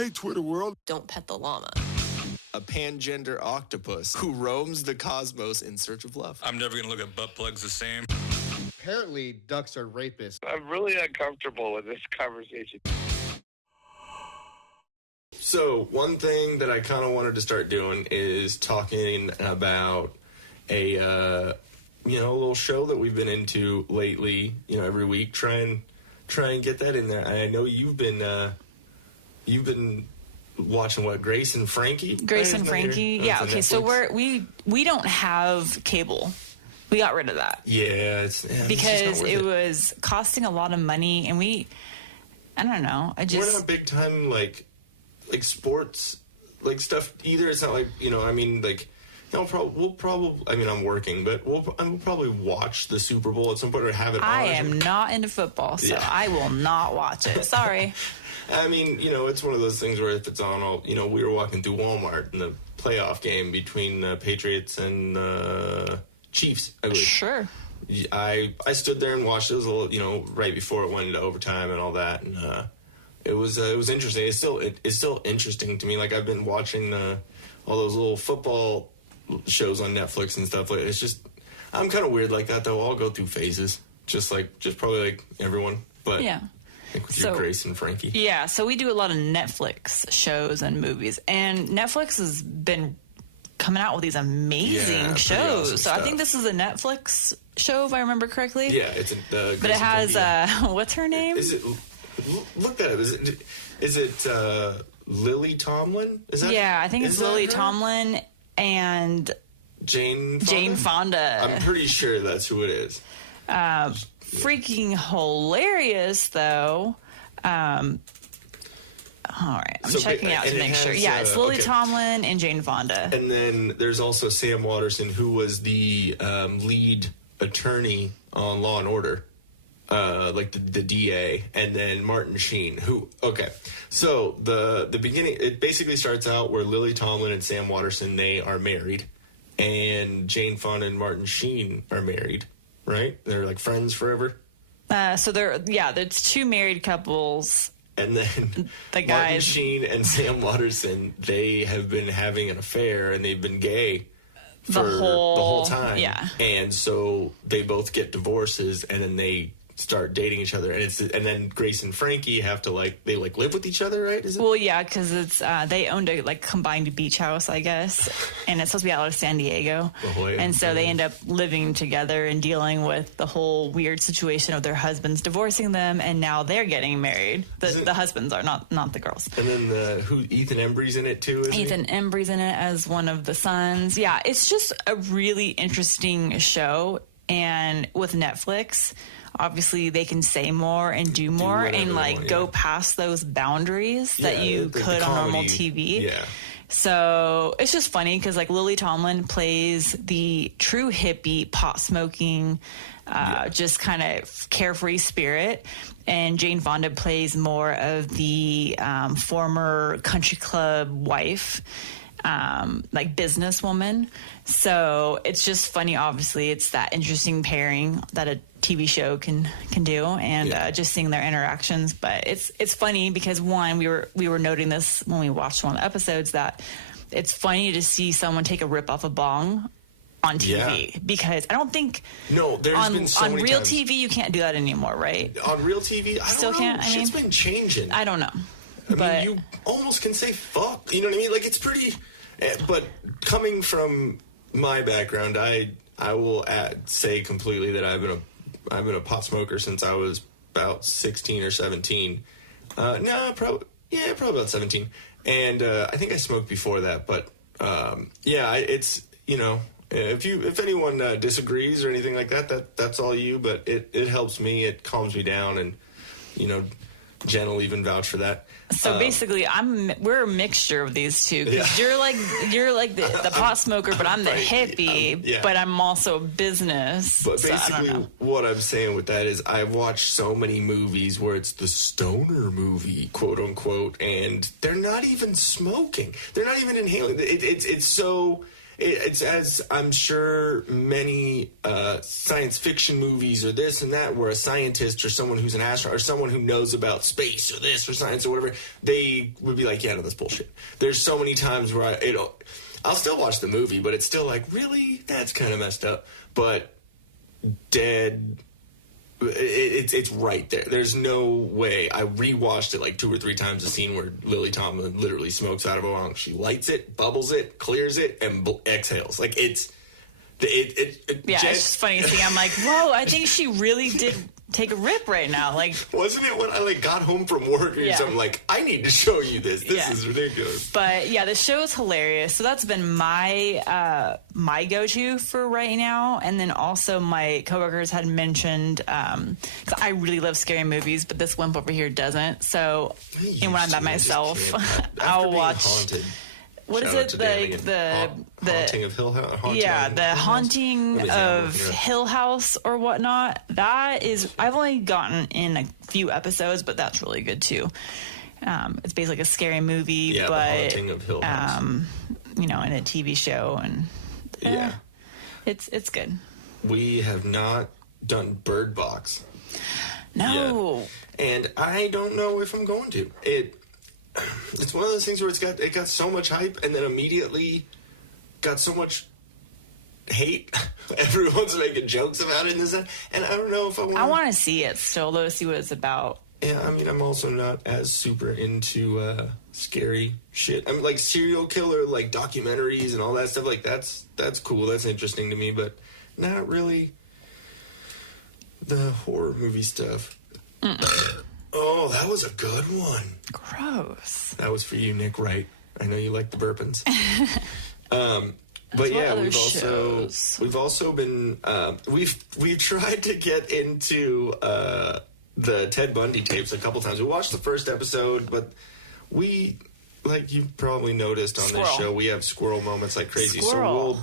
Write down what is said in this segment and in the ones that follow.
Hey, Twitter world. Don't pet the llama. A pangender octopus who roams the cosmos in search of love. I'm never going to look at butt plugs the same. Apparently, ducks are rapists. I'm really uncomfortable with this conversation. So, one thing that I kind of wanted to start doing is talking about a little show that we've been into lately. Every week, try and get that in there. I know you've been watching what, Grace and Frankie? Grace and Frankie, yeah. Okay, so we don't have cable. We got rid of that. Yeah, because it was costing a lot of money, and I don't know. We're not big time like sports stuff either. It's not like we'll probably. I mean, I'm working, but we'll probably watch the Super Bowl at some point or have it on. I am not into football, so yeah. I will not watch it. Sorry. I mean, it's one of those things where if it's on, we were walking through Walmart in the playoff game between the Patriots and Chiefs, I believe. Sure. I stood there and watched it. It was a little, right before it went into overtime and all that, and it was interesting. It's still interesting to me. Like, I've been watching all those little football shows on Netflix and stuff. Like, it's just, I'm kind of weird like that though. I'll go through phases, just probably like everyone. But yeah. With your Grace and Frankie. Yeah, so we do a lot of Netflix shows and movies. And Netflix has been coming out with these amazing shows. Awesome so stuff. I think this is a Netflix show, if I remember correctly. Yeah, it's but it has, what's her name? Is it, look that up. Is it Lily Tomlin? Is that? Yeah, I think it's Lily Tomlin and Jane Fonda. I'm pretty sure that's who it is. Freaking hilarious, though. All right, I'm checking out to make sure. Yeah, it's Lily Tomlin and Jane Fonda. And then there's also Sam Waterston, who was the lead attorney on Law and Order, like the DA, and then Martin Sheen, who. Okay, so the beginning, it basically starts out where Lily Tomlin and Sam Waterston, they are married, and Jane Fonda and Martin Sheen are married. Right? They're like friends forever. So there's two married couples. And then the guys, Martin Sheen and Sam Waterston, they have been having an affair and they've been gay for the whole time. Yeah. And so they both get divorces and then they start dating each other, and then Grace and Frankie have to they live with each other, right? Is it? Well, yeah, because it's they owned a combined beach house, I guess, and it's supposed to be out of San Diego, and so they end up living together and dealing with the whole weird situation of their husbands divorcing them, and now they're getting married. The husbands are not the girls. And then Ethan Embry's in it too. Ethan Embry's in it as one of the sons. Yeah, it's just a really interesting show, and with Netflix, obviously they can say more and do more and go past those boundaries that you could on normal TV. Yeah. So it's just funny because Lily Tomlin plays the true hippie, pot smoking, just kind of carefree spirit, and Jane Fonda plays more of the former country club wife. Businesswoman. So it's just funny. Obviously, it's that interesting pairing that a TV show can do, and just seeing their interactions. But it's funny because one, we were noting this when we watched one of the episodes, that it's funny to see someone take a rip off a bong on TV, because I don't think there's been so on many real times. TV you can't do that anymore, right? On real TV, I still don't know. can't. Shit's been changing. I don't know. I mean, you almost can say fuck. You know what I mean? It's pretty. But coming from my background, I will say completely that I've been a pot smoker since I was about 16 or 17. Probably about 17. And I think I smoked before that. But it's if anyone disagrees or anything like that, that's all you. But it helps me. It calms me down, and Jen will even vouch for that. So basically, we're a mixture of these two, because you're like the pot smoker, but I'm the hippie, but I'm also business. But basically, what I'm saying with that is I've watched so many movies where it's the stoner movie, quote unquote, and they're not even smoking. They're not even inhaling. It's so it's as I'm sure many science fiction movies or this and that, where a scientist or someone who's an astronaut or someone who knows about space or this or science or whatever, they would be like, yeah, no, that's bullshit. There's so many times where I'll still watch the movie, but it's still like, really? That's kind of messed up. But dead... It's right there. There's no way. I rewatched it like 2 or 3 times. The scene where Lily Tomlin literally smokes out of a bong. She lights it, bubbles it, clears it, and exhales. Like it's it's just funny to see. I'm like, whoa! I think she really did take a rip right now. Like, wasn't it when I like got home from work or something? Like, I need to show you this. This is ridiculous. But yeah, the show is hilarious. So that's been my my go-to for right now. And then also my coworkers had mentioned, because I really love scary movies, but this wimp over here doesn't. So, and when I'm by myself, I'll watch. Haunted. What is it? Like the Haunting of Hill House? The Haunting of Hill House or whatnot. That is, I've only gotten in a few episodes, but that's really good too. It's basically like a scary movie, but the Haunting of Hill House. In a TV show, and it's good. We have not done Bird Box. No, yet. And I don't know if I'm going to. It's one of those things where it got so much hype and then immediately got so much hate. Everyone's making jokes about it and I don't know if I want to see it still, though, to see what it's about. Yeah, I mean, I'm also not as super into scary shit. I'm like serial killer, like documentaries and all that stuff. Like that's cool. That's interesting to me, but not really the horror movie stuff. Oh, that was a good one. Gross. That was for you, Nick Wright. I know you like the burpins. But yeah, we've also been we've tried to get into the Ted Bundy tapes a couple times. We watched the first episode, but we, like you probably noticed on this show, we have squirrel moments like crazy. Squirrel. So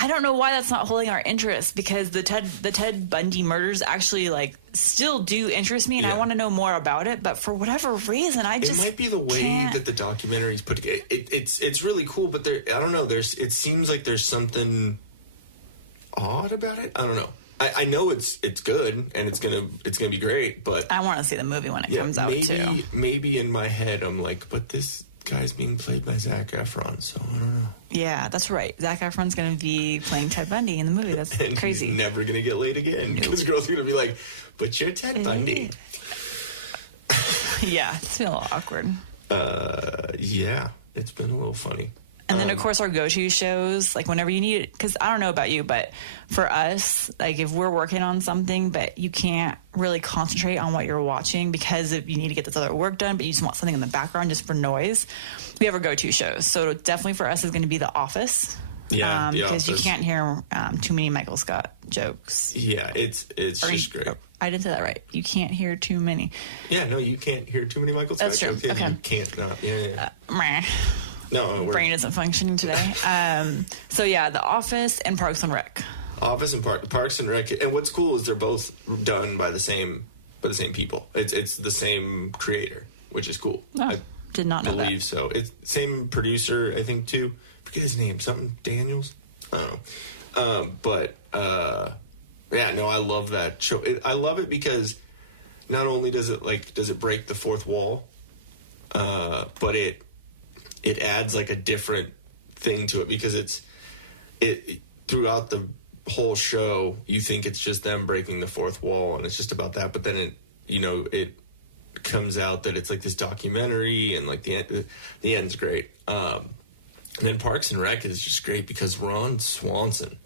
I don't know why that's not holding our interest, because the Ted Bundy murders actually like still do interest me, and I want to know more about it. But for whatever reason, it might be the way that the documentary's put together. It's really cool, but I don't know. It seems like there's something odd about it. I don't know. I know it's good and it's gonna be great, but I want to see the movie when it comes out too. Maybe in my head I'm like, but this guy's being played by Zac Efron, so I don't know. Yeah, that's right. Zac Efron's going to be playing Ted Bundy in the movie. That's and crazy. He's never going to get laid again because girls are going to be like, but you're Ted Bundy. Yeah, it's been a little awkward. Yeah, it's been a little funny. And then, of course, our go-to shows, like whenever you need it, because I don't know about you, but for us, like if we're working on something, but you can't really concentrate on what you're watching because if you need to get this other work done, but you just want something in the background just for noise, we have our go-to shows. So definitely for us is going to be The Office. Yeah, because you can't hear too many Michael Scott jokes. Yeah, it's just great. I didn't say that right. You can't hear too many. Yeah, no, you can't hear too many Michael Scott jokes. That's true. Okay. You can't not. Yeah. No, brain isn't functioning today. So yeah, The Office and Parks and Rec. Office and Parks and Rec, and what's cool is they're both done by the same people. It's the same creator, which is cool. Oh, I did not know that. I believe so. It's same producer, I think too. Forget his name, something Daniels. I don't know. Yeah, no, I love that show. I love it because not only does it break the fourth wall, but it adds like a different thing to it because it throughout the whole show you think it's just them breaking the fourth wall and it's just about that, but then it comes out that it's like this documentary and like the end's great. And then Parks and Rec is just great because Ron Swanson,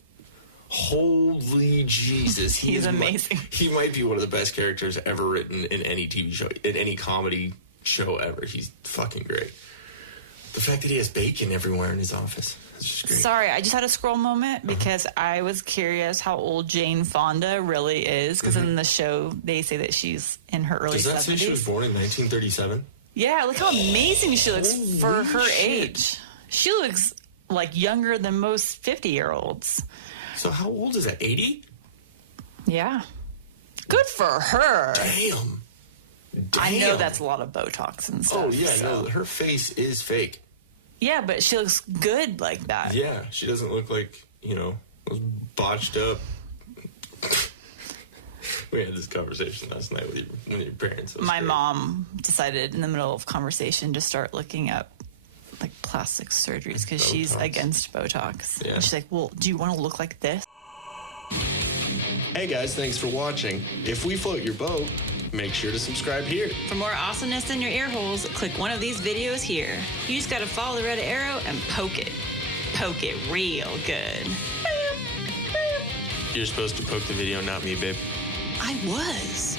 holy Jesus, he's amazing. He might be one of the best characters ever written in any TV show, in any comedy show ever. He's fucking great. The fact that he has bacon everywhere in his office is just great. Sorry, I just had a scroll moment because I was curious how old Jane Fonda really is, because in the show they say that she's in her early 70s. Does that say she was born in 1937? Yeah, look how amazing she looks for her shit. age. She looks like younger than most 50-year-olds. So how old is that, 80? Yeah. Good for her. Damn. I know that's a lot of Botox and stuff. Oh, yeah, no, her face is fake. Yeah, but she looks good like that. Yeah, she doesn't look like, those botched up. We had this conversation last night with your parents. My mom decided in the middle of conversation to start looking up like plastic surgeries because she's against Botox. Yeah. And she's like, well, do you want to look like this? Hey guys, thanks for watching. If we float your boat, make sure to subscribe here. For more awesomeness in your ear holes, click one of these videos here. You just gotta follow the red arrow and poke it. Poke it real good. You're supposed to poke the video, not me, babe. I was.